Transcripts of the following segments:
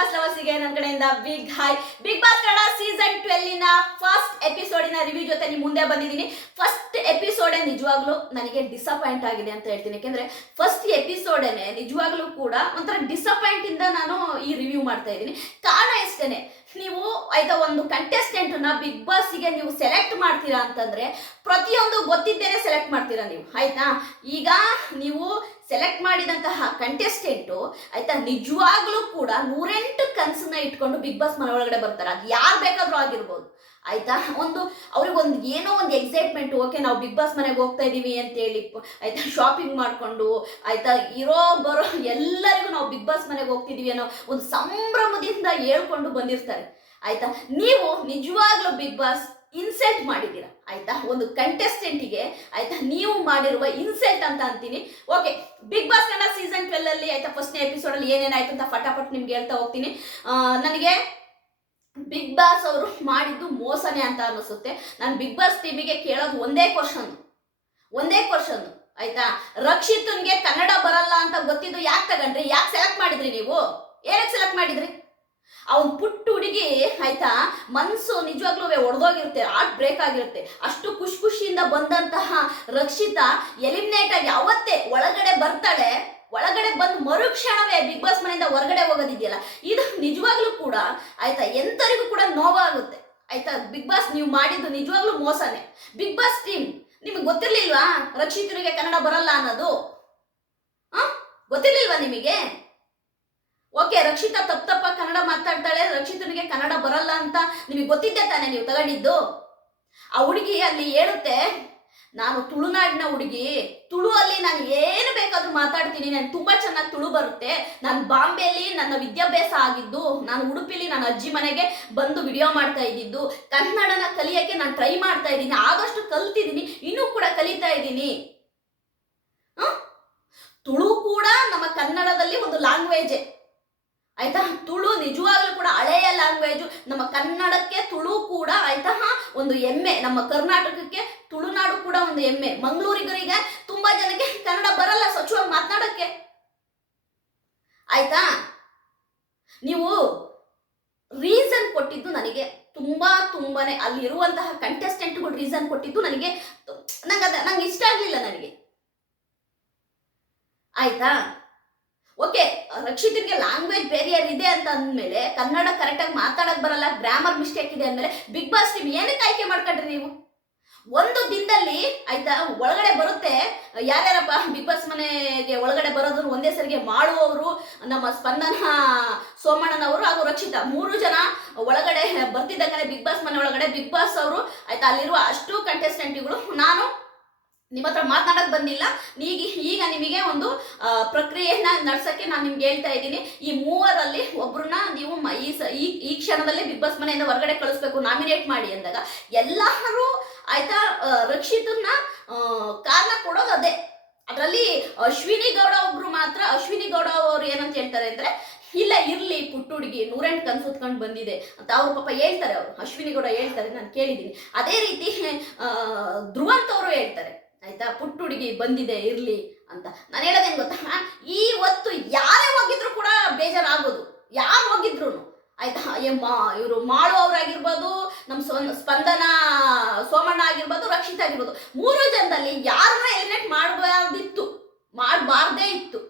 Boss ಲವರ್ಸಿಗೆ ನನ್ನ ಕಡೆಯಿಂದ big hi big boss Kannada season ಟ್ವೆಲ್ಲಿನ first ಎಪಿಸೋಡಿನ ರಿವ್ಯೂ ಜೊತೆ ನಿಮ್ಮ ಮುಂದೆ ಬಂದಿದ್ದೀನಿ. ಫಸ್ಟ್ ಎಪಿಸೋಡೇ ನಿಜವಾಗ್ಲೂ ನನಗೆ ಡಿಸಪಾಯಿಂಟ್ ಆಗಿದೆ ಅಂತ ಹೇಳ್ತೀನಿ. ಯಾಕೆಂದ್ರೆ ಫಸ್ಟ್ ಎಪಿಸೋಡೇನೆ ನಿಜವಾಗ್ಲೂ ಕೂಡ ಒಂಥರ ಡಿಸಪಾಯಿಂಟ್ ಇಂದ ನಾನು ಈ ರಿವ್ಯೂ ಮಾಡ್ತಾ ಇದ್ದೀನಿ. ಕಾರಣ ಇಷ್ಟೇನೆ ನೀವು ಆಯ್ತಾ ಒಂದು ಕಂಟೆಸ್ಟೆಂಟ್ನ ಬಿಗ್ ಬಾಸ್ಗೆ ನೀವು ಸೆಲೆಕ್ಟ್ ಮಾಡ್ತೀರಾ ಅಂತಂದ್ರೆ ಪ್ರತಿಯೊಂದು ಗೊತ್ತಿದ್ದೇನೆ ಸೆಲೆಕ್ಟ್ ಮಾಡ್ತೀರಾ ನೀವು, ಆಯ್ತಾ? ಈಗ ನೀವು ಸೆಲೆಕ್ಟ್ ಮಾಡಿದಂತಹ ಕಂಟೆಸ್ಟೆಂಟು ಆಯ್ತಾ? ನಿಜವಾಗ್ಲೂ ಕೂಡ ನೂರೆಂಟು ಕನ್ಸನ್ನ ಇಟ್ಕೊಂಡು ಬಿಗ್ ಬಾಸ್ ಮನೆ ಒಳಗಡೆ ಬರ್ತಾರೆ. ಅದು ಯಾರು ಬೇಕಾದ್ರೂ ಆಗಿರ್ಬೋದು. ಆಯ್ತಾ? ಒಂದು, ಅವ್ರಿಗೊಂದು ಏನೋ ಒಂದು ಎಕ್ಸೈಟ್ಮೆಂಟ್ ಓಕೆ ನಾವು ಬಿಗ್ ಬಾಸ್ ಮನೆಗೆ ಹೋಗ್ತಾ ಇದ್ದೀವಿ ಅಂತೇಳಿ ಆಯ್ತಾ ಶಾಪಿಂಗ್ ಮಾಡಿಕೊಂಡು, ಆಯ್ತಾ, ಇರೋ, ಬರೋ ಎಲ್ಲರಿಗೂ ನಾವು ಬಿಗ್ ಬಾಸ್ ಮನೆಗೆ ಹೋಗ್ತಿದೀವಿ ಅನ್ನೋ ಒಂದು ಸಂಭ್ರಮದಿಂದ ಹೇಳ್ಕೊಂಡು ಬಂದಿರ್ತಾರೆ. ಆಯ್ತಾ? ನೀವು ನಿಜವಾಗ್ಲೂ ಬಿಗ್ ಬಾಸ್ ಇನ್ಸಲ್ಟ್ ಮಾಡಿದ್ದೀರಾ? ಆಯ್ತಾ? ಒಂದು ಕಂಟೆಸ್ಟೆಂಟಿಗೆ ಆಯ್ತಾ, ನೀವು ಮಾಡಿರುವ ಇನ್ಸಲ್ಟ್ ಅಂತ ಅಂತೀನಿ. Okay big boss Kannada season twelve ಅಲ್ಲಿ, ಆಯ್ತಾ ಫಸ್ಟ್ನೇ ಎಪಿಸೋಡ್ ಅಲ್ಲಿ ಏನೇನಾಯ್ತು ಅಂತ ಫಟಾಫಟ್ ನಿಮ್ಗೆ ಹೇಳ್ತಾ ಹೋಗ್ತೀನಿ. ನನಗೆ ಬಿಗ್ ಬಾಸ್ ಅವರು ಮಾಡಿದ್ದು ಮೋಸನೇ ಅಂತ ಅನಿಸುತ್ತೆ ನಾನು ಬಿಗ್ ಬಾಸ್ ಟಿವಿಗೆ ಕೇಳೋದು ಒಂದೇ ಕ್ವಶನ್ ಒಂದೇ ಕ್ವಶನ್ ಆಯ್ತಾ? ರಕ್ಷಿತನ್ಗೆ ಕನ್ನಡ ಬರಲ್ಲ ಅಂತ ಗೊತ್ತಿದ್ದು ಯಾಕೆ ತಗೊಂಡ್ರಿ? ಯಾಕೆ ಸೆಲೆಕ್ಟ್ ಮಾಡಿದ್ರಿ ನೀವು? ಏನಕ್ಕೆ ಸೆಲೆಕ್ಟ್ ಮಾಡಿದ್ರಿ? ಅವ್ನ್ ಪುಟ್ಟ ಹುಡುಗಿ, ಆಯ್ತಾ? ಮನಸ್ಸು ನಿಜವಾಗ್ಲೂ ಒಡೆದೋಗಿರುತ್ತೆ ಆರ್ಟ್ ಬ್ರೇಕ್ ಆಗಿರುತ್ತೆ. ಅಷ್ಟು ಖುಷಿ ಖುಷಿಯಿಂದ ಬಂದಂತಹ ರಕ್ಷಿತ ಎಲಿಮಿನೇಟ್ ಆಗಿ ಅವತ್ತೇ ಒಳಗಡೆ ಬರ್ತಾಳೆ. ಒಳಗಡೆ ಬಂದು ಮರುಕ್ಷಣವೇ ಬಿಗ್ ಬಾಸ್ ಮನೆಯಿಂದ ಹೊರಗಡೆ ಹೋಗೋದಿದೆಯಲ್ಲ, ಇದು ನಿಜವಾಗ್ಲೂ ಕೂಡ ಆಯ್ತಾ, ಎಂತರಿಗೂ ಕೂಡ ನೋವಾಗುತ್ತೆ. ಆಯ್ತಾ, ಬಿಗ್ ಬಾಸ್ ನೀವು ಮಾಡಿದ್ದು ನಿಜವಾಗ್ಲೂ ಮೋಸನೇ. ಬಿಗ್ ಬಾಸ್ ಟೀಮ್, ನಿಮಗೆ ಗೊತ್ತಿರ್ಲಿಲ್ವಾ ರಕ್ಷಿತರಿಗೆ ಕನ್ನಡ ಬರಲ್ಲ ಅನ್ನೋದು? ಗೊತ್ತಿರ್ಲಿಲ್ವಾ ನಿಮಗೆ? ಓಕೆ, ರಕ್ಷಿತಾ ತಪ್ಪ ತಪ್ಪ ಕನ್ನಡ ಮಾತಾಡ್ತಾಳೆ, ರಕ್ಷಿತನಿಗೆ ಕನ್ನಡ ಬರಲ್ಲ ಅಂತ ನಿಮಗೆ ಗೊತ್ತಿದ್ದೆ ತಾನೆ ನೀವು ತಗೊಂಡಿದ್ದು? ಆ ಹುಡುಗಿ ಅಲ್ಲಿ ಹೇಳುತ್ತೆ ನಾನು ತುಳುನಾಡಿನ ಹುಡುಗಿ ತುಳು ಅಲ್ಲಿ ನಾನು ಏನು ಬೇಕಾದ್ರೂ ಮಾತಾಡ್ತೀನಿ, ನಾನು ತುಂಬಾ ಚೆನ್ನಾಗಿ ತುಳು ಬರುತ್ತೆ. ನಾನು ಬಾಂಬೆಯಲ್ಲಿ ನನ್ನ ವಿದ್ಯಾಭ್ಯಾಸ ಆಗಿದ್ದು, ನಾನು ಉಡುಪಿಲಿ ನನ್ನ ಅಜ್ಜಿ ಮನೆಗೆ ಬಂದು ವಿಡಿಯೋ ಮಾಡ್ತಾ ಇದ್ದಿದ್ದು, ಕನ್ನಡನ ಕಲಿಯಕ್ಕೆ ನಾನು ಟ್ರೈ ಮಾಡ್ತಾ ಇದ್ದೀನಿ, ಆದಷ್ಟು ಕಲ್ತಿದ್ದೀನಿ, ಇನ್ನೂ ಕೂಡ ಕಲಿತಾ ಇದ್ದೀನಿ? ತುಳು ಕೂಡ ನಮ್ಮ ಕನ್ನಡದಲ್ಲಿ ಒಂದು ಲ್ಯಾಂಗ್ವೇಜ್ ಆಯ್ತಾ? ತುಳು ನಿಜವಾಗ್ಲೂ ಕೂಡ ಹಳೆಯ ಲ್ಯಾಂಗ್ವೇಜು ನಮ್ಮ ಕನ್ನಡಕ್ಕೆ ತುಳು ಕೂಡ ಆಯ್ತಾ? ಒಂದು ಹೆಮ್ಮೆ ನಮ್ಮ ಕರ್ನಾಟಕಕ್ಕೆ ತುಳುನಾಡು ಕೂಡ ಒಂದು ಹೆಮ್ಮೆ ಮಂಗಳೂರಿಗರಿಗೆ ತುಂಬಾ ಜನಕ್ಕೆ ಕನ್ನಡ ಬರಲ್ಲ ಸ್ವಚ್ಛವಾಗಿ ಮಾತನಾಡಕ್ಕೆ. ಆಯ್ತಾ? ನೀವು ರೀಸನ್ ಕೊಟ್ಟಿದ್ದು ನನಗೆ ತುಂಬಾ ತುಂಬಾನೇ ಅಲ್ಲಿ ಇರುವಂತಹ ಕಂಟೆಸ್ಟೆಂಟ್ಗಳು ರೀಸನ್ ಕೊಟ್ಟಿದ್ದು ನನಗೆ ನಂಗೆ ಅದ ನಂಗೆ ಇಷ್ಟ ಆಗಲಿಲ್ಲ ನನಗೆ. ಆಯ್ತಾ? ಓಕೆ, ರಕ್ಷಿತರಿಗೆ ಲ್ಯಾಂಗ್ವೇಜ್ ಬೇರಿಯರ್ ಇದೆ ಅಂತ ಅಂದಮೇಲೆ ಕನ್ನಡ ಕರೆಕ್ಟಾಗಿ ಮಾತಾಡಕ್ ಬರಲ್ಲ ಗ್ರಾಮರ್ ಮಿಸ್ಟೇಕ್ ಇದೆ ಅಂದಮೇಲೆ ಬಿಗ್ ಬಾಸ್ ಟೀಮ್ ಏನಕ್ಕೆ ಆಯ್ಕೆ ಮಾಡ್ಕೊಂಡ್ರಿ ನೀವು? ಒಂದು ದಿನದಲ್ಲಿ ಆಯ್ತಾ, ಒಳಗಡೆ ಬರುತ್ತೆ. ಯಾರ್ಯಾರಪ್ಪ ಬಿಗ್ ಬಾಸ್ ಮನೆಗೆ ಒಳಗಡೆ ಬರೋದನ್ನು ಒಂದೇ ಸರಿಗೆ ಮಾಡುವವರು ನಮ್ಮ ಸ್ಪಂದನ ಸೋಮಣ್ಣನವರು ಹಾಗೂ ರಕ್ಷಿತ. ಮೂರು ಜನ ಒಳಗಡೆ ಬರ್ತಿದ್ದಂಗೆ ಬಿಗ್ ಬಾಸ್ ಮನೆ ಒಳಗಡೆ ಬಿಗ್ ಬಾಸ್ ಅವರು, ಆಯ್ತಾ, ಅಲ್ಲಿರುವ ಅಷ್ಟು ಕಂಟೆಸ್ಟೆಂಟ್ಗಳು ನಾನು ನಿಮ್ಮ ಹತ್ರ ಮಾತನಾಡಕ್ ಬಂದಿಲ್ಲ. ಈಗ ಈಗ ನಿಮಗೆ ಒಂದು ಪ್ರಕ್ರಿಯೆಯನ್ನ ನಡ್ಸಕ್ಕೆ ನಾನು ನಿಮ್ಗೆ ಹೇಳ್ತಾ ಇದ್ದೀನಿ. ಈ ಮೂವರಲ್ಲಿ ಒಬ್ರನ್ನ ನೀವು ಈ ಈ ಕ್ಷಣದಲ್ಲೇ ಬಿಗ್ ಬಾಸ್ ಮನೆಯಿಂದ ಹೊರಗಡೆ ಕಳಿಸ್ಬೇಕು, ನಾಮಿನೇಟ್ ಮಾಡಿ ಅಂದಾಗ, ಎಲ್ಲರೂ ಆಯ್ತಾ ರಕ್ಷಿತನ್ನ ಕಾರಣ ಕೊಡೋದು ಅದೇ. ಅದರಲ್ಲಿ ಅಶ್ವಿನಿ ಗೌಡ ಒಬ್ರು ಮಾತ್ರ, ಅಶ್ವಿನಿ ಗೌಡ ಅವರು ಏನಂತ ಹೇಳ್ತಾರೆ ಅಂದ್ರೆ, ಇಲ್ಲ, ಇರ್ಲಿ ಪುಟ್ಟ ಹುಡುಗಿ ನೂರೆಂಟು ಕನ್ಸು ಹೊತ್ಕೊಂಡು ಬಂದಿದೆ ಅಂತ ಅವ್ರ ಪಾಪ ಹೇಳ್ತಾರೆ ಅವರು. ಅಶ್ವಿನಿ ಗೌಡ ಹೇಳ್ತಾರೆ ನಾನು ಕೇಳಿದ್ದೀನಿ. ಅದೇ ರೀತಿ ಧ್ರುವಂತ್ ಅವರು ಹೇಳ್ತಾರೆ. ಆಯ್ತಾ? ಪುಟ್ಟ ಹುಡುಗಿ ಬಂದಿದೆ, ಇರ್ಲಿ ಅಂತ. ನಾನು ಹೇಳೋದೇನು ಗೊತ್ತಾ? ಈ ಹೊತ್ತು ಯಾರೇ ಹೋಗಿದ್ರು ಕೂಡ ಬೇಜಾರಾಗೋದು. ಯಾರು ಹೋಗಿದ್ರು ಆಯ್ತಾ? ಇವರು ಮಾಳು ಅವರಾಗಿರ್ಬೋದು ನಮ್ಮ ಸ್ವ- ಸ್ಪಂದನ, ಸೋಮಣ್ಣ ಆಗಿರ್ಬೋದು, ರಕ್ಷಿತ ಆಗಿರ್ಬೋದು. ಮೂರು ಜನದಲ್ಲಿ ಯಾರನ್ನ ಎಲಿಮಿನೇಟ್ ಮಾಡಬಾರ್ದಿತ್ತು. ಮಾಡಬಾರ್ದೇ ಇತ್ತು.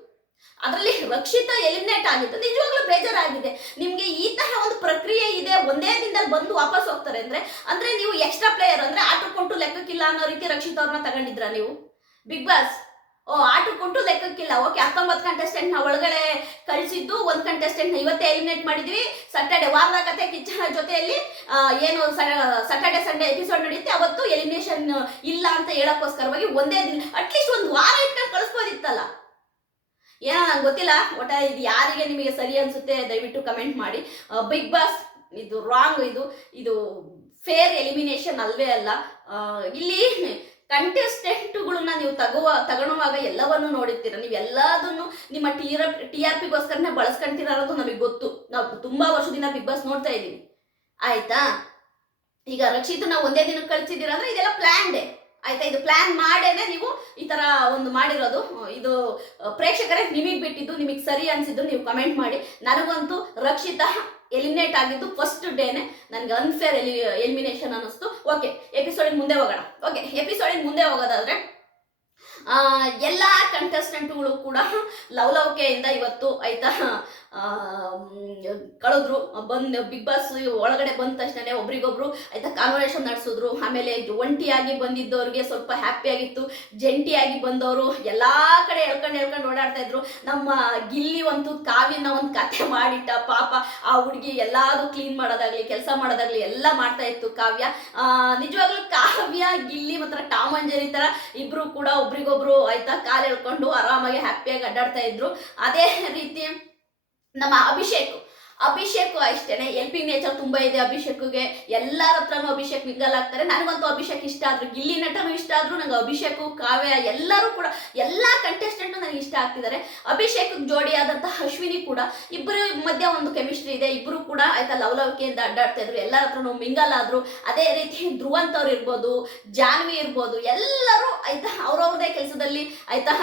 ಅದರಲ್ಲಿ ರಕ್ಷಿತ ಎಲಿಮಿನೇಟ್ ಆಗಿತ್ತು ನಿಜವಾಗ್ಲೂ ಬೇಜಾರಾಗಿದೆ. ನಿಮ್ಗೆ ಈ ತರ ಒಂದು ಪ್ರಕ್ರಿಯೆ ಇದೆ, ಒಂದೇ ದಿನದಲ್ಲಿ ಬಂದು ವಾಪಸ್ ಹೋಗ್ತಾರೆ ಅಂದ್ರೆ ಅಂದ್ರೆ ನೀವು ಎಕ್ಸ್ಟ್ರಾ ಪ್ಲೇಯರ್ ಅಂದ್ರೆ ಕೊಟ್ಟು ಲೆಕ್ಕಕ್ಕಿಲ್ಲ ಅನ್ನೋ ರೀತಿ ರಕ್ಷಿತ ಅವ್ರನ್ನ ತಗೊಂಡಿದ್ರ ನೀವು? ಬಿಗ್ ಬಾಸ್ ಓ ಆಟಕ್ಕೊಂಟು ಲೆಕ್ಕಕ್ಕಿಲ್ಲ. ಓಕೆ ಹತ್ತೊಂಬತ್ತು ಕಂಟೆಸ್ಟೆಂಟ್ನ ಒಳಗಡೆ ಕಳಿಸಿದ್ದು, ಒಂದು ಕಂಟೆಸ್ಟೆಂಟ್ನ ಇವತ್ತೇ ಎಲಿಮಿನೇಟ್ ಮಾಡಿದ್ವಿ. ಸಟರ್ಡೆ ವಾರದ ಕತೆ ಕಿಚ್ಚನ ಜೊತೆಯಲ್ಲಿ ಏನು ಸಟರ್ಡೆ ಸಂಡೇ ಎಪಿಸೋಡ್ ನಡೆಯುತ್ತೆ. ಅವತ್ತು ಎಲಿಮಿನೇಷನ್ ಇಲ್ಲ ಅಂತ ಹೇಳಕ್ಕೋಸ್ಕರವಾಗಿ ಒಂದೇ ದಿನ ಅಟ್ಲೀಸ್ಟ್ ಒಂದು ವಾರ ಇಟ್ಕೊಂಡು ಕಳಿಸ್ಬೋದಿತ್ತಲ್ಲ. ಏನೋ ನಂಗೆ ಗೊತ್ತಿಲ್ಲ. ಒಟ್ಟ ಇದು ಯಾರಿಗೆ ನಿಮಗೆ ಸರಿ ಅನ್ಸುತ್ತೆ, ದಯವಿಟ್ಟು ಕಮೆಂಟ್ ಮಾಡಿ. ಬಿಗ್ ಬಾಸ್ ಇದು ರಾಂಗ್ ಇದು. ಇದು ಫೇರ್ ಎಲಿಮಿನೇಷನ್ ಅಲ್ವೇ ಅಲ್ಲ. ಇಲ್ಲಿ ಕಂಟೆಸ್ಟೆಂಟ್ಗಳನ್ನ ನೀವು ತಗುವ ತಗೊಳುವಾಗ ಎಲ್ಲವನ್ನು ನೋಡಿರ್ತೀರ. ನೀವು ಎಲ್ಲದನ್ನು ನಿಮ್ಮ ಟಿ ಟಿ ಆರ್ ಪಿಗೋಸ್ಕರನೇ ಬಳಸ್ಕೊಂತೀರ ಅನ್ನೋದು ನಮಗೆ ಗೊತ್ತು. ನಾವು ತುಂಬಾ ವರ್ಷದಿಂದ ಬಿಗ್ ಬಾಸ್ ನೋಡ್ತಾ ಇದ್ದೀವಿ. ಆಯ್ತಾ? ಈಗ ರಕ್ಷಿತ್, ನಾವು ಒಂದೇ ದಿನಕ್ಕೆ ಕಳಿಸಿದ್ದೀರ ಅಂದ್ರೆ ಇದೆಲ್ಲ ಪ್ಲಾನ್ಡೆ ಆಯ್ತಾ? ಇದು ಪ್ಲಾನ್ ಈ ತರ ಒಂದು ಮಾಡಿರೋದು. ಇದು ಪ್ರೇಕ್ಷಕರೇ ನಿಮಗೆ ಬಿಟ್ಟಿದ್ದು, ನಿಮಗೆ ಸರಿ ಅನ್ಸಿದ್ದು ನೀವು ಕಮೆಂಟ್ ಮಾಡಿ. ನನಗಂತೂ ರಕ್ಷಿತಾ ಎಲಿಮಿನೇಟ್ ಆಗಿದ್ದು ಫಸ್ಟ್ ಡೇನೆ ನನಗೆ ಅನ್ಫೇರ್ ಎಲಿ ಎಲಿಮಿನೇಷನ್ ಅನ್ನಿಸ್ತು. ಓಕೆ ಎಪಿಸೋಡಿನ ಮುಂದೆ ಹೋಗೋಣ. ಓಕೆ ಎಪಿಸೋಡಿನ ಮುಂದೆ ಹೋಗೋದಾದ್ರೆ ಎಲ್ಲ ಕಂಟೆಸ್ಟೆಂಟ್ಗಳು ಕೂಡ ಲವ್ ಲವ್ಕೆಯಿಂದ ಇವತ್ತು ಆಯ್ತಾ ಕಳೆದ್ರು, ಬಂದ್ ಬಿಗ್ ಬಾಸ್ ಒಳಗಡೆ ಬಂದ ತಕ್ಷಣ ಒಬ್ರಿಗೊಬ್ರು ಆಯ್ತಾ ಕಾನ್ವರ್ಸೇಷನ್ ನಡೆಸಿದ್ರು. ಆಮೇಲೆ ಒಂಟಿಯಾಗಿ ಬಂದಿದ್ದವ್ರಿಗೆ ಸ್ವಲ್ಪ ಹ್ಯಾಪಿ ಆಗಿತ್ತು. ಜಂಟಿಯಾಗಿ ಬಂದವರು ಎಲ್ಲಾ ಕಡೆ ಎಳ್ಕೊಂಡು ಹೇಳ್ಕೊಂಡು ಓಡಾಡ್ತಾ ಇದ್ರು. ನಮ್ಮ ಗಿಲ್ಲಿ ಒಂದು ಕಾವಿನ ಒಂದು ಕತೆ ಮಾಡಿಟ್ಟ. ಪಾಪ ಆ ಹುಡುಗಿ ಎಲ್ಲಾದು ಕ್ಲೀನ್ ಮಾಡೋದಾಗ್ಲಿ, ಕೆಲಸ ಮಾಡೋದಾಗ್ಲಿ ಎಲ್ಲ ಮಾಡ್ತಾ ಇತ್ತು ಕಾವ್ಯ. ನಿಜವಾಗ್ಲೂ ಕಾವ್ಯ, ಗಿಲ್ಲಿ ಮಾತ್ರ ಟಾಮಂಜರಿ ತರ ಇಬ್ರು ಕೂಡ ಒಬ್ರಿಗೊಬ್ರು ಆಯ್ತಾ ಕಾಲು ಎಳ್ಕೊಂಡು ಆರಾಮಾಗಿ ಹ್ಯಾಪಿಯಾಗಿ ಅಡ್ಡಾಡ್ತಾ ಇದ್ರು. ಅದೇ ರೀತಿ ನಮ್ಮ ಅಭಿಷೇಕ್ ಅಭಿಷೇಕ್ ಅಷ್ಟೇನೆ. ಎಲ್ಪಿಂಗ್ ನೇಚರ್ ತುಂಬಾ ಇದೆ ಅಭಿಷೇಕ್ಗೆ. ಎಲ್ಲರ ಹತ್ರನೂ ಅಭಿಷೇಕ್ ಮಿಂಗಲ್ ಆಗ್ತಾರೆ ನನಗಂತೂ ಅಭಿಷೇಕ್ ಇಷ್ಟ ಆದ್ರು, ಗಿಲ್ಲಿ ನಟನು ಇಷ್ಟ ಆದ್ರು ನಂಗೆ ಅಭಿಷೇಕ್, ಕಾವ್ಯ ಎಲ್ಲರೂ ಕೂಡ, ಎಲ್ಲಾ ಕಂಟೆಸ್ಟೆಂಟ್ ನನಗೆ ಇಷ್ಟ ಆಗ್ತಿದ್ದಾರೆ. ಅಭಿಷೇಕ್ ಜೋಡಿಯಾದಂತಹ ಅಶ್ವಿನಿ ಕೂಡ ಇಬ್ಬರು ಮಧ್ಯ ಒಂದು ಕೆಮಿಸ್ಟ್ರಿ ಇದೆ. ಇಬ್ಬರು ಕೂಡ ಆಯ್ತಾ ಲವಲವಿಕೆಯಿಂದ ಅಡ್ಡಾಡ್ತಾ ಇದ್ರು. ಎಲ್ಲರ ಹತ್ರನೂ ಮಿಂಗಲ್ ಆದ್ರು. ಅದೇ ರೀತಿ ಧ್ರುವಂತ್ ಅವ್ರು ಇರ್ಬೋದು, ಜಾನ್ವಿ ಇರ್ಬೋದು, ಎಲ್ಲರೂ ಆಯ್ತಾ ಅವ್ರವ್ರದೇ ಕೆಲಸದಲ್ಲಿ ಆಯ್ತಾ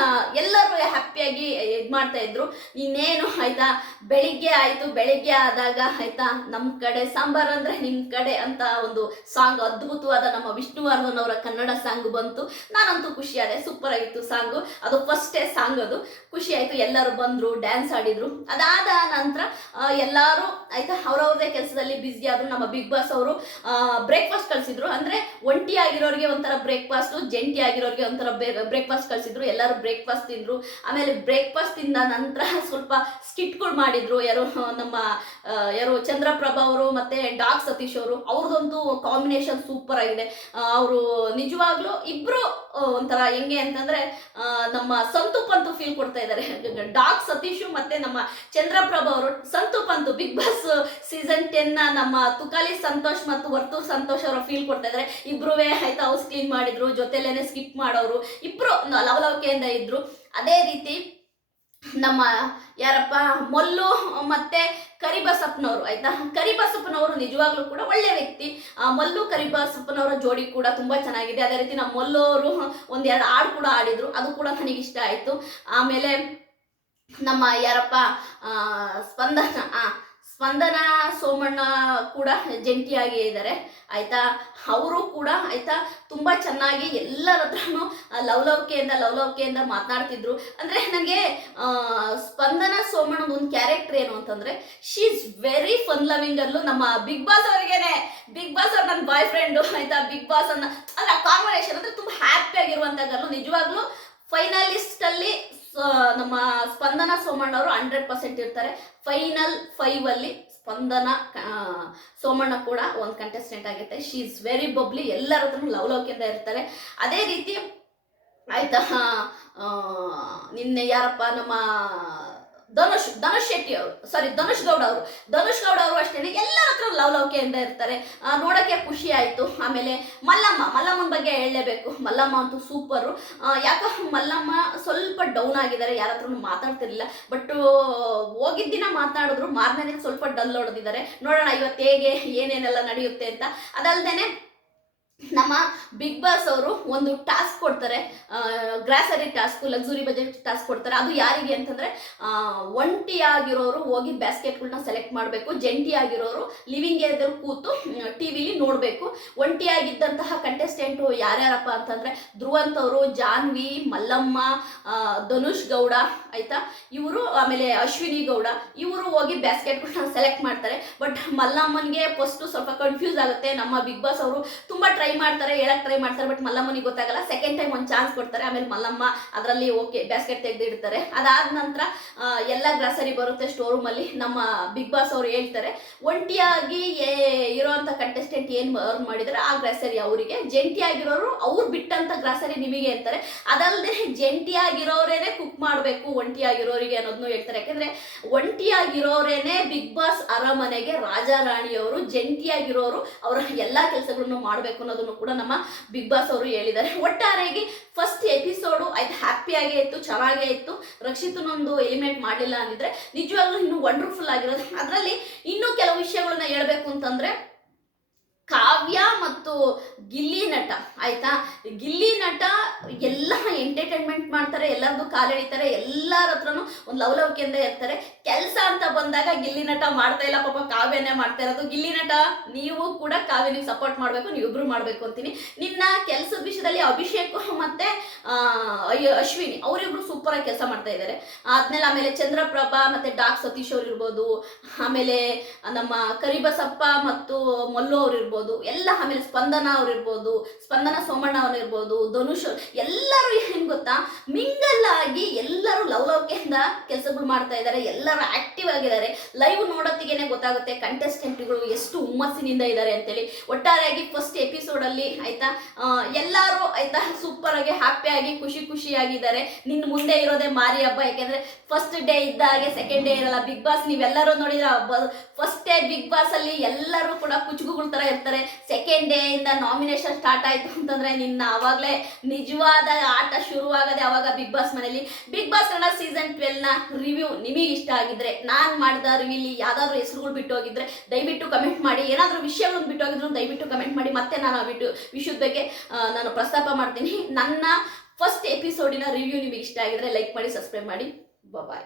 ಎಲ್ಲರೂ ಹ್ಯಾಪಿಯಾಗಿ ಇದು ಮಾಡ್ತಾ ಇದ್ರು. ಇನ್ನೇನು ಆಯ್ತಾ, ಬೆಳಿಗ್ಗೆ ಆಯ್ತು. ಬೆಳಿಗ್ಗೆ ಆದಾಗ ಆಯ್ತಾ ನಮ್ಮ ಕಡೆ ಸಾಂಬಾರ್ ಅಂದ್ರೆ ನಿಮ್ ಕಡೆ ಅಂತ ಒಂದು ಸಾಂಗ್ ಅದ್ಭುತವಾದ ನಮ್ಮ ವಿಷ್ಣುವರ್ಧನ್ ಅವರ ಕನ್ನಡ ಸಾಂಗ್ ಬಂತು. ನಾನಂತೂ ಖುಷಿ ಆದೆ ಸೂಪರ್ ಆಗಿತ್ತು ಸಾಂಗು. ಅದು ಫಸ್ಟೇ ಸಾಂಗ್ ಅದು. ಖುಷಿ ಆಯ್ತು, ಎಲ್ಲರೂ ಬಂದ್ರು ಡ್ಯಾನ್ಸ್ ಆಡಿದ್ರು. ಅದಾದ ನಂತರ ಎಲ್ಲರೂ ಆಯ್ತಾ ಅವ್ರವ್ರದೇ ಕೆಲಸದಲ್ಲಿ ಬ್ಯುಸಿ ಆದ್ರು. ನಮ್ಮ ಬಿಗ್ ಬಾಸ್ ಅವರು ಬ್ರೇಕ್ಫಾಸ್ಟ್ ಕಳಿಸಿದ್ರು. ಅಂದ್ರೆ ಒಂಟಿ ಆಗಿರೋರಿಗೆ ಒಂಥರ ಬ್ರೇಕ್ಫಾಸ್ಟ್ ಜಂಟಿ ಆಗಿರೋರಿಗೆ ಒಂಥರ ಬ್ರೇಕ್ಫಾಸ್ಟ್ ಕಳಿಸಿದ್ರು. ಎಲ್ಲರೂ ಬ್ರೇಕ್ಫಾಸ್ಟ್ ತಿಂದ್ರು. ಆಮೇಲೆ ಬ್ರೇಕ್ಫಾಸ್ಟ್ ತಿಂದ ನಂತರ ಸ್ವಲ್ಪ ಸ್ಕಿಟ್ಗಳು ಮಾಡಿದ್ರು. ಯಾರು, ನಮ್ಮ ಯಾರು ಚಂದ್ರಪ್ರಭ ಅವರು ಮತ್ತೆ ಡಾಕ್ ಸತೀಶ್ ಅವರು, ಅವ್ರದ್ದೊಂದು ಕಾಂಬಿನೇಷನ್ ಸೂಪರ್ ಆಗಿದೆ. ಅವರು ನಿಜವಾಗ್ಲೂ ಇಬ್ರು ಒಂಥರ ಹೆಂಗೆ ಅಂತಂದ್ರೆ ನಮ್ಮ ಸಂತು ಅಂತೂ ಫೀಲ್ ಕೊಡ್ತಾ ಇದ್ದಾರೆ ಡಾಕ್ ಸತೀಶು ಮತ್ತೆ ನಮ್ಮ ಚಂದ್ರಪ್ರಭ ಅವರು, Santu Pantu, big boss season ten ನಮ್ಮ ತುಕಾಲಿ ಸಂತೋಷ್ ಮತ್ತು ವರ್ತೂರ್ ಸಂತೋಷ್ ಅವರು ಫೀಲ್ ಕೊಡ್ತಾ ಇದ್ದಾರೆ ಇಬ್ರುವೇ ಆಯ್ತು ಹೌಸ್ ಕ್ಲೀನ್ ಮಾಡಿದ್ರು, ಜೊತೆಲೇನೆ ಸ್ಕಿಪ್ ಮಾಡೋರು, ಇಬ್ರು ಲವಲವಿಕೆಯಿಂದ ಇದ್ರು. ಅದೇ ರೀತಿ ನಮ್ಮ ಯಾರಪ್ಪ ಮೊಲ್ಲು ಮತ್ತೆ ಕರಿಬಸಪ್ಪನವರು ಆಯ್ತಾ? ಕರಿಬಸಪ್ಪನವರು ನಿಜವಾಗ್ಲೂ ಕೂಡ ಒಳ್ಳೆ ವ್ಯಕ್ತಿ. ಆ, ಮಲ್ಲು ಕರಿಬಸಪ್ಪನವರ ಜೋಡಿ ಕೂಡ ತುಂಬಾ ಚೆನ್ನಾಗಿದೆ. ಅದೇ ರೀತಿ ನಮ್ಮ ಮೊಲ್ಲೋರು ಒಂದೆರಡು ಹಾಡು ಕೂಡ ಆಡಿದ್ರು ಅದು ಕೂಡ ನನಗೆ ಇಷ್ಟ ಆಯ್ತು. ಆಮೇಲೆ ನಮ್ಮ ಯಾರಪ್ಪ ಸ್ಪಂದನ ಸ್ಪಂದನ ಸೋಮಣ್ಣ ಕೂಡ ಜಂಟಿಯಾಗಿ ಇದ್ದಾರೆ. ಆಯ್ತಾ? ಅವರು ಕೂಡ ಆಯ್ತಾ ತುಂಬಾ ಚೆನ್ನಾಗಿ ಎಲ್ಲರ ಹತ್ರನೂ ಲವಲವಿಕೆಯಿಂದ ಲವಲವಿಕೆಯಿಂದ ಮಾತಾಡ್ತಿದ್ರು. ಅಂದ್ರೆ ನನಗೆ ಸ್ಪಂದನ ಸೋಮಣ್ಣ ಒಂದು ಕ್ಯಾರೆಕ್ಟರ್ ಏನು ಅಂತಂದ್ರೆ she is very fun loving ಅಲ್ಲೂ ನಮ್ಮ ಬಿಗ್ ಬಾಸ್ ಅವರಿಗೇನೆ. ಬಿಗ್ ಬಾಸ್ ಅವ್ರು ನನ್ನ ಬಾಯ್ ಫ್ರೆಂಡು ಆಯ್ತಾ? ಬಿಗ್ ಬಾಸ್ ಅನ್ನ ಅಂದ್ರೆ ಕಾಂಬಿನೇಷನ್ ಅಂದ್ರೆ ತುಂಬಾ ಹ್ಯಾಪಿ ಆಗಿರುವಂತ ಗಲ್ಲು ನಿಜವಾಗ್ಲೂ ಫೈನಲಿಸ್ಟ್ ಅಲ್ಲಿ ಸ- ನಮ್ಮ ಸ್ಪಂದನ ಸೋಮಣ್ಣ ಅವರು ಹಂಡ್ರೆಡ್ ಪರ್ಸೆಂಟ್ ಇರ್ತಾರೆ. ಫೈನಲ್ ಫೈವ್ ಅಲ್ಲಿ ಸ್ಪಂದನ ಸೋಮಣ್ಣ ಕೂಡ ಒಂದು ಕಂಟೆಸ್ಟೆಂಟ್ ಆಗುತ್ತೆ. ಶಿ ಇಸ್ ವೆರಿ ಬಬ್ಲಿ ಎಲ್ಲರ ಲವ್ ಲವಲವಿಕೆಯಿಂದ ಇರ್ತಾರೆ. ಅದೇ ರೀತಿ, ಆಯ್ತಾ ನಿನ್ನೆ ಯಾರಪ್ಪ, ನಮ್ಮ ಧನುಷ್ ಧನುಷ್ ಶೆಟ್ಟಿ ಅವರು ಸಾರಿ ಧನುಷ್ ಗೌಡ ಅವರು. ಧನುಷ್ ಗೌಡ ಅವರು ಅಷ್ಟೇ ಎಲ್ಲರ ಹತ್ರ ಲವಲವಿಕೆಯಿಂದ ಇರ್ತಾರೆ. ನೋಡೋಕ್ಕೆ ಖುಷಿ ಆಯಿತು. ಆಮೇಲೆ ಮಲ್ಲಮ್ಮ, ಮಲ್ಲಮ್ಮನ ಬಗ್ಗೆ ಹೇಳಲೇಬೇಕು. ಮಲ್ಲಮ್ಮ ಅಂತೂ ಸೂಪರು ಯಾಕೋ ಮಲ್ಲಮ್ಮ ಸ್ವಲ್ಪ ಡೌನ್ ಆಗಿದ್ದಾರೆ, ಯಾರ ಹತ್ರನೂ ಮಾತಾಡ್ತಿರ್ಲಿಲ್ಲ. ಬಟ್ ಹೋಗಿದ್ದ ದಿನ ಮಾತಾಡಿದ್ರು, ಮಾರನೇ ದಿನ ಸ್ವಲ್ಪ ಡಲ್ ಹೊಡೆದಿದ್ದಾರೆ. ನೋಡೋಣ ಇವತ್ತು ಹೇಗೆ, ಏನೇನೆಲ್ಲ ನಡೆಯುತ್ತೆ ಅಂತ. ಅದಲ್ದೇನೆ ನಮ್ಮ ಬಿಗ್ ಬಾಸ್ ಅವರು ಒಂದು ಟಾಸ್ಕ್ ಕೊಡ್ತಾರೆ. Grocery task luxury budget task ಕೊಡ್ತಾರೆ. ಅದು ಯಾರಿಗೆ ಅಂತಂದ್ರೆ ಒಂಟಿಯಾಗಿರೋರು ಹೋಗಿ ಬ್ಯಾಸ್ಕೆಟ್ಗಳನ್ನ ಸೆಲೆಕ್ಟ್ ಮಾಡಬೇಕು. ಜಂಟಿಯಾಗಿರೋರು ಲಿವಿಂಗ್ ಏರಿಯಾದಲ್ಲಿ ಕೂತು ಟಿವಿಲಿ ನೋಡಬೇಕು. ಒಂಟಿಯಾಗಿದ್ದಂತಹ ಕಂಟೆಸ್ಟೆಂಟು ಯಾರ್ಯಾರಪ್ಪ ಅಂತಂದ್ರೆ, ಧ್ರುವಂತ್ ಅವರು, ಜಾನ್ವಿ, ಮಲ್ಲಮ್ಮ ಧನುಷ್ ಗೌಡ, ಆಯ್ತಾ? ಇವರು, ಆಮೇಲೆ ಅಶ್ವಿನಿ ಗೌಡ, ಇವರು ಹೋಗಿ ಬ್ಯಾಸ್ಕೆಟ್ಗಳನ್ನ ಸೆಲೆಕ್ಟ್ ಮಾಡ್ತಾರೆ. ಬಟ್ ಮಲ್ಲಮ್ಮನಿಗೆ ಫಸ್ಟ್ ಸ್ವಲ್ಪ ಕನ್ಫ್ಯೂಸ್ ಆಗುತ್ತೆ. ನಮ್ಮ ಬಿಗ್ ಬಾಸ್ ಅವರು ತುಂಬಾ ಟ್ರೈ ಮಾಡ್ತಾರೆ, ಹೇಳಕ್ ಟ್ರೈ ಮಾಡ್ತಾರೆ ಬಟ್ ಮಲ್ಲಮ್ಮನಿಗೆ ಗೊತ್ತಾಗಲ್ಲ. ಸೆಕೆಂಡ್ ಟೈಮ್ ಒಂದು ಚಾನ್ಸ್ ಕೊಡ್ತಾರೆ, ಆಮೇಲೆ ಮಲ್ಲಮ್ಮ ಅದರಲ್ಲಿ ಓಕೆ ಬ್ಯಾಸ್ಕೆಟ್ ತೆಗೆದು ಇಡ್ತಾರೆ ಅದಾದ ನಂತರ ಎಲ್ಲ ಗ್ರಾಸರಿ ಬರುತ್ತೆ ಸ್ಟೋರ್ ರೂಮ್ ಅಲ್ಲಿ. ನಮ್ಮ ಬಿಗ್ ಬಾಸ್ ಅವರು ಹೇಳ್ತಾರೆ, ಒಂಟಿಯಾಗಿ ಇರೋಂಥ ಕಂಟೆಸ್ಟೆಂಟ್ ಏನ್ ಅರ್ನ್ ಮಾಡಿದ್ರೆ? ಆ ಗ್ರಾಸರಿ ಅವರಿಗೆ. ಜಂಟಿಯಾಗಿರೋರು ಅವ್ರು ಬಿಟ್ಟಂತ ಗ್ರಾಸರಿ ನಿಮಗೆ ಅಂತಾರೆ. ಅದಲ್ಲದೆ ಜಂಟಿಯಾಗಿರೋರೇನೆ ಕುಕ್ ಮಾಡಬೇಕು, ಒಂಟಿಯಾಗಿರೋರಿಗೆ ಅನ್ನೋದನ್ನು ಹೇಳ್ತಾರೆ. ಯಾಕಂದ್ರೆ ಒಂಟಿಯಾಗಿರೋರೇನೆ ಬಿಗ್ ಬಾಸ್ ಅರಮನೆಗೆ ರಾಜ ರಾಣಿಯವರು ಜಂಟಿಯಾಗಿರೋರು ಅವರ ಎಲ್ಲಾ ಕೆಲಸಗಳನ್ನು ಮಾಡಬೇಕು ಅನ್ನೋದನ್ನು ಕೂಡ ನಮ್ಮ ಬಿಗ್ ಬಾಸ್ ಅವರು ಹೇಳಿದ್ದಾರೆ. ಒಟ್ಟಾರೆಯಾಗಿ ಫಸ್ಟ್ ಎಪಿಸೋಡು ಆಯ್ತು ಹ್ಯಾಪಿಯಾಗೇ ಇತ್ತು, ಚೆನ್ನಾಗೇ ಇತ್ತು. ರಕ್ಷಿತನೊಂದು ಎಲಿಮಿನೇಟ್ ಮಾಡಲಿಲ್ಲ ಅಂದಿದ್ರೆ ನಿಜವಾಗ್ಲೂ ಇನ್ನು ವಂಡರ್ಫುಲ್ ಆಗಿರೋದು. ಅದರಲ್ಲಿ ಇನ್ನೂ ಕೆಲವು ವಿಷಯಗಳನ್ನ ಹೇಳ್ಬೇಕು ಅಂತಂದ್ರೆ ಕಾವ್ಯ ಮತ್ತು ಗಿಲ್ಲಿ ನಟ. ಆಯ್ತಾ? ಗಿಲ್ಲಿ ನಟ ಎಲ್ಲ ಎಂಟರ್ಟೈನ್ಮೆಂಟ್ ಮಾಡ್ತಾರೆ ಎಲ್ಲರಿಗೂ ಕಾಲೆಳಿತಾರೆ ಎಲ್ಲರ ಹತ್ರನು ಒಂದು ಲವಲವಿಕೆಯಿಂದ ಇರ್ತಾರೆ. ಕೆಲಸ ಅಂತ ಬಂದಾಗ ಗಿಲ್ಲಿ ನಟ ಮಾಡ್ತಾ ಇಲ್ಲ, ಪಾಪ ಕಾವ್ಯನೇ ಮಾಡ್ತಾ ಇರೋದು. ಗಿಲ್ಲಿ ನಟ, ನೀವು ಕೂಡ ಕಾವ್ಯನಿಗೆ ಸಪೋರ್ಟ್ ಮಾಡಬೇಕು, ನೀವಿಬ್ರು ಮಾಡಬೇಕು ಅಂತೀನಿ. ನಿನ್ನ ಕೆಲಸದ ವಿಷಯದಲ್ಲಿ ಅಭಿಷೇಕ್ ಮತ್ತೆ ಅಶ್ವಿನಿ, ಅವರಿಬ್ರು ಸೂಪರ್ ಆಗಿ ಕೆಲಸ ಮಾಡ್ತಾ ಇದ್ದಾರೆ ಆದ್ಮೇಲೆ ಆಮೇಲೆ ಚಂದ್ರಪ್ರಭಾ ಮತ್ತೆ ಡಾಕ್ ಸತೀಶ್ ಅವ್ರು ಇರ್ಬೋದು. ಆಮೇಲೆ ನಮ್ಮ ಕರಿಬಸಪ್ಪ ಮತ್ತು ಮಲ್ಲು ಅವ್ರು ಇರ್ಬೋದು. ಎಲ್ಲ ಆಮೇಲೆ ಸ್ಪಂದನ ಅವ್ರು ಇರ್ಬೋದು. ಸ್ಪಂದನ ಸೋಮಣ್ಣ ಅವ್ರು ಇರ್ಬೋದು ಧನುಷ್, ಎಲ್ಲರೂ ಏನ್ ಗೊತ್ತಾ? ಮಿಂಗಲ್ ಆಗಿ ಎಲ್ಲರೂ ಲವಲವಿಕೆಯಿಂದ ಕೆಲಸಗಳು ಮಾಡ್ತಾ ಇದ್ದಾರೆ ಎಲ್ಲರೂ ಆಕ್ಟಿವ್ ಆಗಿದ್ದಾರೆ. ಲೈವ್ ನೋಡೋತ್ತಿಗೆನೆ ಗೊತ್ತಾಗುತ್ತೆ ಕಂಟೆಸ್ಟೆಂಟ್ಗಳು ಎಷ್ಟು ಹುಮ್ಮಸ್ಸಿನಿಂದ ಇದ್ದಾರೆ ಅಂತೇಳಿ. ಒಟ್ಟಾರೆಯಾಗಿ ಫಸ್ಟ್ ಎಪಿಸೋಡ್ ಅಲ್ಲಿ ಆಯ್ತಾ ಎಲ್ಲರೂ ಆಯ್ತಾ ಸೂಪರ್ ಆಗಿ ಹ್ಯಾಪಿ ಆಗಿ ಖುಷಿ ಖುಷಿಯಾಗಿದ್ದಾರೆ. ನಿನ್ ಮುಂದೆ ಇರೋದೇ ಮಾರಿ ಹಬ್ಬ, ಯಾಕೆಂದ್ರೆ ಫಸ್ಟ್ ಡೇ ಇದ್ದ ಹಾಗೆ ಸೆಕೆಂಡ್ ಡೇ ಇರಲ್ಲ. ಬಿಗ್ ಬಾಸ್ ನೀವೆಲ್ಲರೂ ನೋಡಿದ್ರ ಫಸ್ಟ್ ಡೇ ಬಿಗ್ ಬಾಸ್ ಅಲ್ಲಿ ಎಲ್ಲರೂ ಕೂಡ ಕುಚುಗುಗಳ ತರ ಇರ್ತಾರೆ. ಸೆಕೆಂಡ್ ಡೇ ಇಂದ ನಾಮಿನೇಷನ್ ಸ್ಟಾರ್ಟ್ ಆಯ್ತು. ಅಂತಂದ್ರೆ ನಿನ್ನ ಅವಾಗಲೇ ನಿಜವಾದ ಆಟ ಶುರುವಾಗದೆ ಅವಾಗ ಬಿಗ್ ಬಾಸ್ ಮನೆಯಲ್ಲಿ ಬಿಗ್ ಬಾಸ್ ಕನ್ನಡ ಸೀಸನ್ ಟ್ವೆಲ್ನ ರಿವ್ಯೂ ನಿಮಗೆ ಇಷ್ಟ ಆಗಿದ್ರೆ, ನಾನು ಮಾಡಿದ ರಿವ್ಯೂಲಿ ಯಾವ್ದಾದ್ರು ಹೆಸರುಗಳು ಬಿಟ್ಟು ಹೋಗಿದ್ರೆ ದಯವಿಟ್ಟು ಕಮೆಂಟ್ ಮಾಡಿ. ಏನಾದರೂ ವಿಷಯಗಳನ್ನು ಬಿಟ್ಟು ಹೋಗಿದ್ರು ದಯವಿಟ್ಟು ಕಮೆಂಟ್ ಮಾಡಿ. ಮತ್ತೆ ನಾನು ಬಿಟ್ಟು ವಿಷಯದ ಬಗ್ಗೆ ನಾನು ಪ್ರಸ್ತಾಪ ಮಾಡ್ತೀನಿ. ನನ್ನ ಫಸ್ಟ್ ಎಪಿಸೋಡಿನ ರಿವ್ಯೂ ನಿಮಗೆ ಇಷ್ಟ ಆಗಿದ್ರೆ ಲೈಕ್ ಮಾಡಿ ಸಬ್ಸ್ಕ್ರೈಬ್ ಮಾಡಿ. ಬಾಯ್